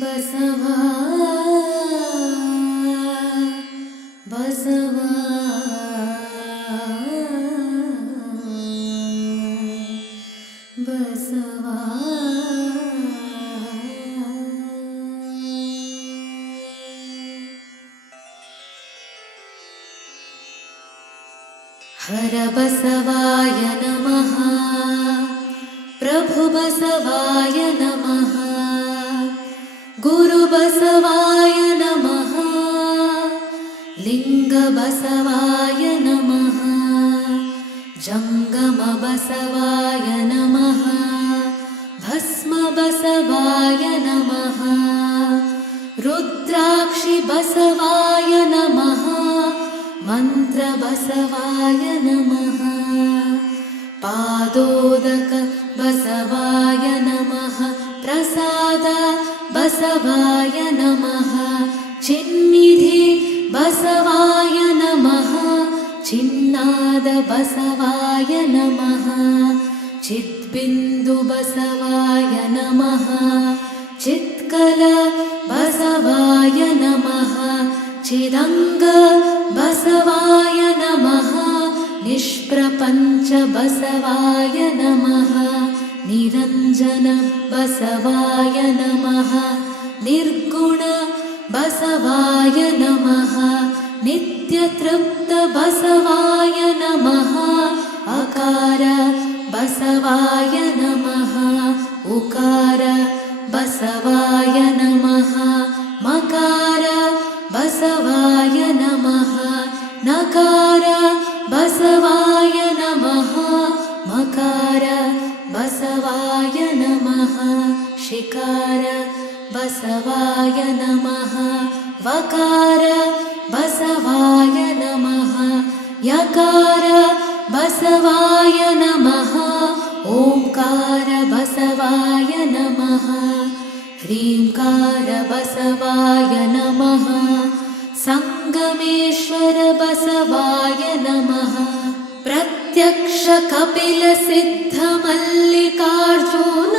ಬಸವಾ ಬಸವಾ ಬಸವಾ ಹರ ಬಸವಾಯ ನಮಃ ಪ್ರಭು ಬಸವಾಯ ನಮಃ ಗುರು ಬಸವಾಯ ನಮಃ ಲಿಂಗ ಬಸವಾಯ ನಮಃ ಜಂಗಮ ಬಸವಾಯ ನಮಃ ಭಸ್ಮ ಬಸವಾಯ ನಮಃ ರುದ್ರಾಕ್ಷಿ ಬಸವಾಯ ನಮಃ ಮಂತ್ರ ಬಸವಾಯ ನಮಃ ಪಾದೋದಕ ಬಸವಾಯ ನಮಃ ಪ್ರಸಾದ ಬಸವಾಯ ನಮಃ ಚಿನ್ನಿಧಿ ಬಸವಾಯ ನಮಃ ಚಿನ್ನಾದ ಬಸವಾಯ ನಮಃ ಚಿದ್ಬಿಂದು ಬಸವಾಯ ನಮಃ ಚಿತ್ಕಲ ಬಸವಾಯ ನಮಃ ಚಿದಂಗ ಬಸವಾಯ ನಮಃ ನಿಷ್ಪ್ರಪಂಚ ಬಸವಾಯ ನಮಃ ನಿರಂಜನ ಬಸವಾಯ ನಮಃ ನಿರ್ಗುಣ ಬಸವಾಯ ನಮಃ ನಿತ್ಯತೃಪ್ತ ಬಸವಾಯ ನಮಃ ಅಕಾರ ಬಸವಾಯ ನಮಃ ಉಕಾರ ಬಸವಾಯ ನಮಃ ಮಕಾರ ಬಸವಾಯ ನಮಃ ನಕಾರ ಬಸವಾಯ ನಮಃ ಮಕಾರ ಬಸವಾಯ ನಮಃ ಶಿಕಾರ ಬಸವಾಯ ನಮಃ ವಕಾರ ಬಸವಾಯ ನಮಃ ಯಕಾರ ಬಸವಾಯ ನಮಃ ಓಂಕಾರ ಬಸವಾಯ ನಮಃ ಹ್ರೀಂಕಾರ ಬಸವಾಯ ನಮಃ ಸಂಗಮೇಶ್ವರ ಬಸವಾಯ ನಮಃ ಪ್ರತ್ಯಕ್ಷ ಕಪಿಲ ಸಿದ್ಧ ಮಲ್ಲಿಕಾರ್ಜುನ